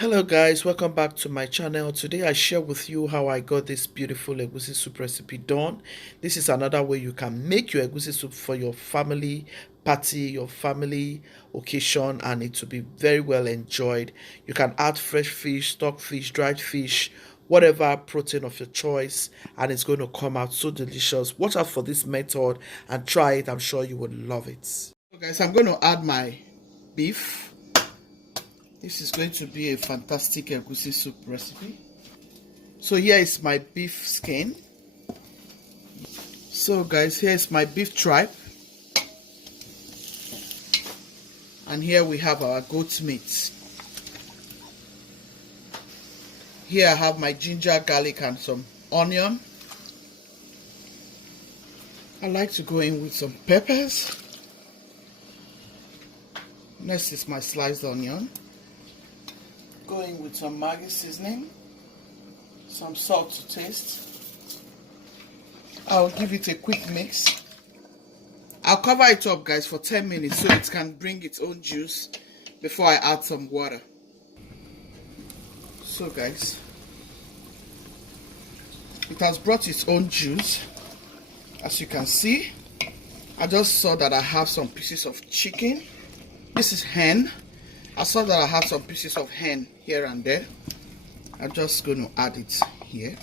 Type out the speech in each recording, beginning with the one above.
Hello guys, welcome back to my channel. Today I share with you how I got this beautiful egusi soup recipe done. This is another way you can make your egusi soup for your family party, your family occasion, and it will be very well enjoyed. You can add fresh fish, stock fish, dried fish, whatever protein of your choice, and it's going to come out so delicious. Watch out for this method and try it. I'm sure you would love it. So guys, I'm going to add my beef. This is going to be a fantastic egusi soup recipe. So here is my beef skin. So guys, here is my beef tripe. And here we have our goat meat. Here I have my ginger, garlic and some onion. I like to go in with some peppers. Next is my sliced onion. Going with some Maggi seasoning, some salt to taste. I'll give it a quick mix. I'll cover it up guys for 10 minutes so it can bring its own juice before I add some water. So guys, it has brought its own juice. As you can see, I just saw that I have some pieces of chicken. This is hen. I saw that I have some pieces of hen here and there. I'm just going to add it here.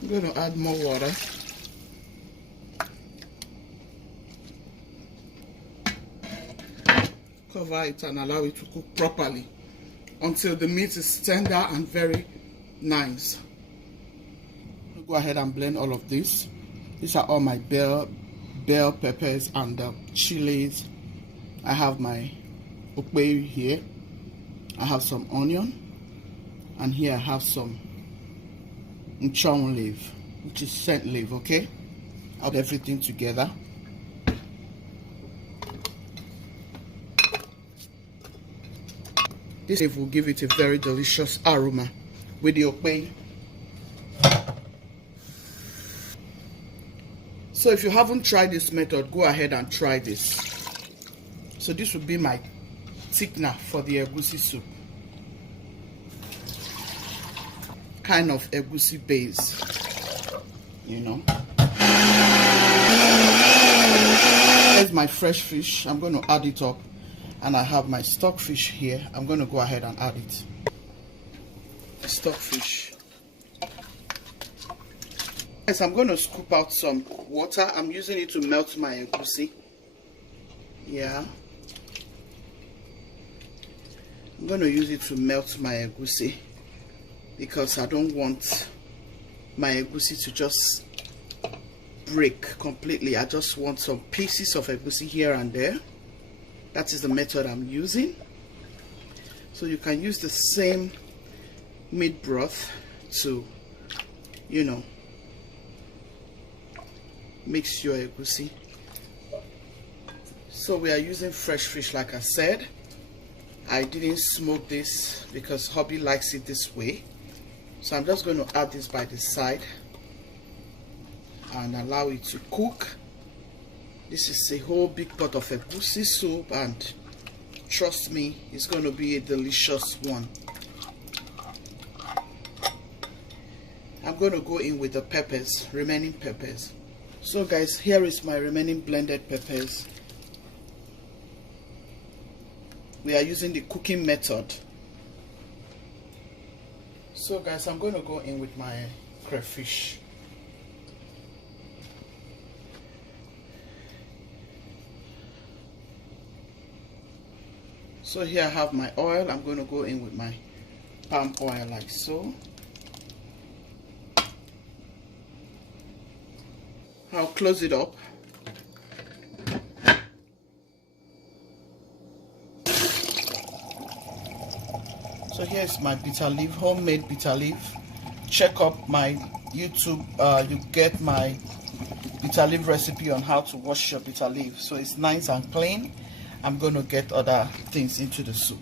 I'm going to add more water. Cover it and allow it to cook properly until the meat is tender and very nice. I'll go ahead and blend all of this. These are all my bell peppers and chilies. I have my okpei here. I have some onion, and here I have some nchong leaf, which is scent leaf. Okay, add everything together. This leaf will give it a very delicious aroma with the okpei. So if you haven't tried this method, go ahead and try this. So this will be my thickener for the egusi soup. Kind of egusi base, you know. Here's my fresh fish. I'm going to add it up. And I have my stock fish here. I'm going to go ahead and add it. Stock fish. Yes, I'm going to scoop out some water. I'm using it to melt my egusi. Yeah. I'm going to use it to melt my egusi because I don't want my egusi to just break completely. I just want some pieces of egusi here and there. That is the method I'm using. So you can use the same meat broth to, you know, mix your egusi. So we are using fresh fish like I said. I didn't smoke this because hubby likes it this way. So I'm just going to add this by the side and allow it to cook. This is a whole big pot of egusi soup and trust me, it's going to be a delicious one. I'm going to go in with the peppers, remaining peppers. So guys, here is my remaining blended peppers. We are using the cooking method. So guys, I'm going to go in with my crayfish. So here I have my oil. I'm going to go in with my palm oil like so. I'll close it up. So here's my bitter leaf, homemade bitter leaf. Check up my YouTube, you get my bitter leaf recipe on how to wash your bitter leaf. So it's nice and clean. I'm going to get other things into the soup.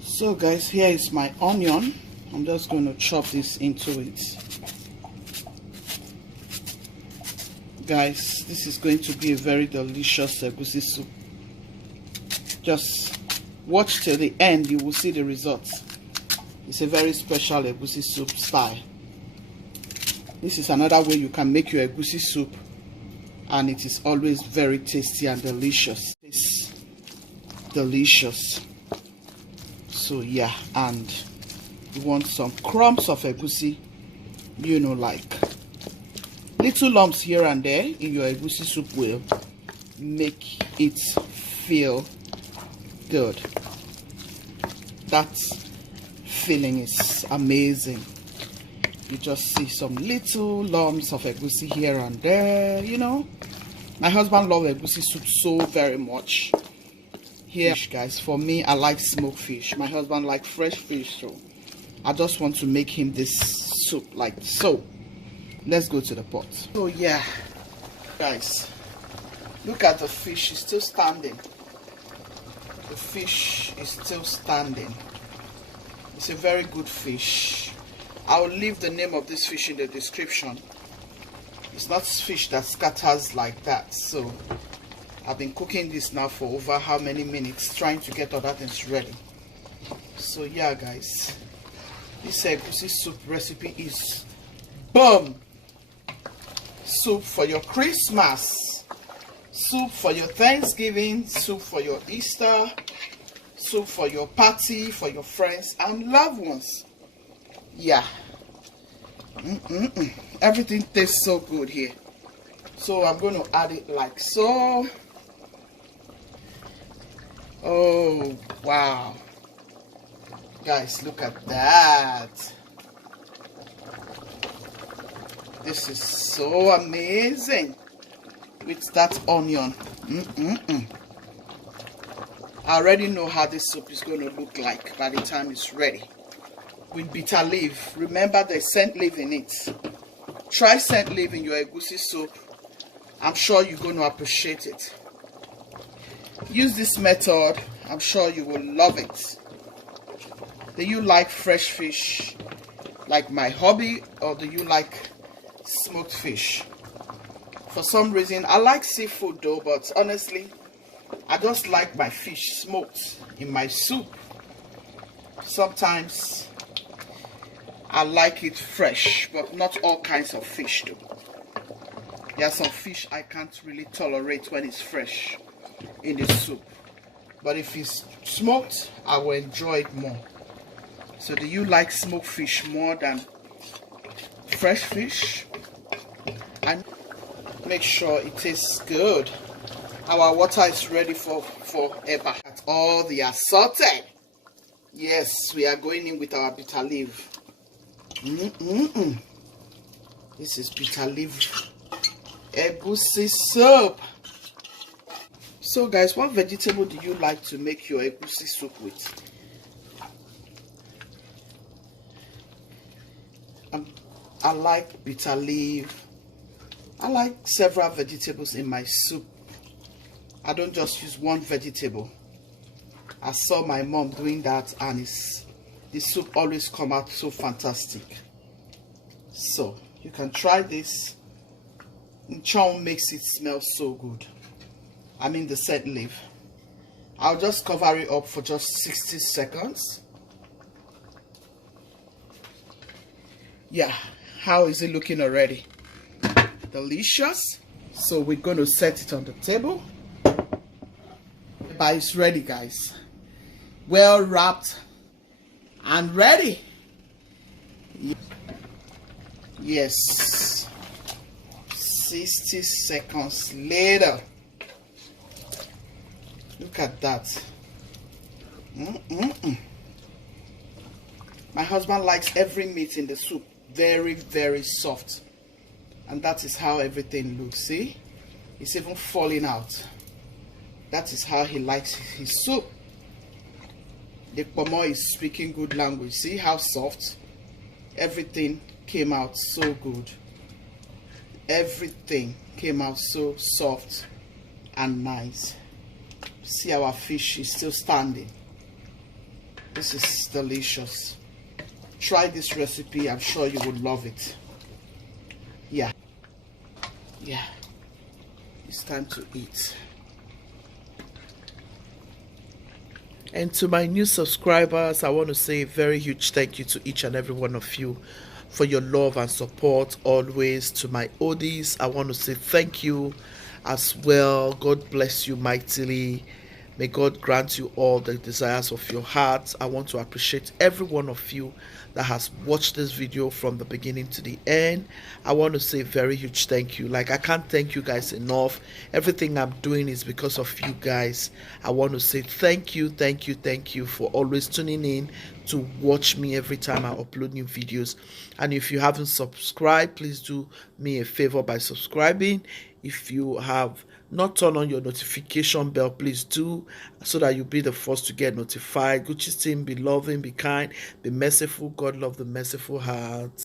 So guys, here is my onion. I'm just going to chop this into it. Guys, this is going to be a very delicious egusi soup. Just Watch till the end, you will see the results. It's a very special egusi soup style. This is another way you can make your egusi soup, and it is always very tasty and delicious. It's delicious. So yeah, and you want some crumbs of egusi, you know, like little lumps here and there in your egusi soup will make it feel good. That feeling is amazing. You just see some little lumps of egusi here and there, you know. My husband loves egusi soup so very much. Here, guys, for me, I like smoked fish. My husband likes fresh fish, so I just want to make him this soup like so. Let's go to the pot. So yeah, guys, look at the fish. It's still standing. The fish is still standing. It's a very good fish. I'll leave the name of this fish in the description. It's not fish that scatters like that. So I've been cooking this now for over how many minutes, trying to get other things ready. So yeah, guys, this egusi soup recipe is boom. Soup for your Christmas, soup for your Thanksgiving, soup for your Easter, soup for your party, for your friends and loved ones. Yeah. Everything tastes so good here. So I'm going to add it like so. Oh wow, guys, look at that. This is so amazing with that onion. I already know how this soup is going to look like by the time it's ready. With bitter leaf. Remember, there's scent leaf in it. Try scent leaf in your egusi soup. I'm sure you're going to appreciate it. Use this method. I'm sure you will love it. Do you like fresh fish like my hubby, or do you like smoked fish? For some reason, I like seafood though, but honestly, I just like my fish smoked in my soup. Sometimes I like it fresh, but not all kinds of fish though. There are some fish I can't really tolerate when it's fresh in the soup. But if it's smoked, I will enjoy it more. So do you like smoked fish more than fresh fish? And make sure it tastes good. Our water is ready for Eba. All the assorted. Yes, we are going in with our bitter leaf. This is bitter leaf egusi soup. So guys, what vegetable do you like to make your egusi soup with? I like bitter leaf. I like several vegetables in my soup. I don't just use one vegetable. I saw my mom doing that, and the soup always come out so fantastic. So you can try this. Nchon makes it smell so good. I mean the scent leaf. I'll just cover it up for just 60 seconds. Yeah, how is it looking already? Delicious. So we're going to set it on the table. But it's ready, guys. Well wrapped and ready. Yes. 60 seconds later. Look at that. My husband likes every meat in the soup very, very soft. And that is how everything looks. See? It's even falling out. That is how he likes his soup. The pomo is speaking good language. See how soft? Everything came out so good. Everything came out so soft and nice. See, our fish is still standing. This is delicious. Try this recipe. I'm sure you will love it. Yeah. It's time to eat. And to my new subscribers, I want to say a very huge thank you to each and every one of you for your love and support always. To my oldies, I want to say thank you as well. God bless you mightily. May God grant you all the desires of your heart. I want to appreciate every one of you that has watched this video from the beginning to the end. I want to say very huge thank you. Like, I can't thank you guys enough. Everything I'm doing is because of you guys. I want to say thank you, thank you, thank you for always tuning in to watch me every time I upload new videos. And if you haven't subscribed, please do me a favor by subscribing. If you have not turned on your notification bell, please do, so that you'll be the first to get notified. Gucci team, be loving, be kind, be merciful. God love the merciful heart.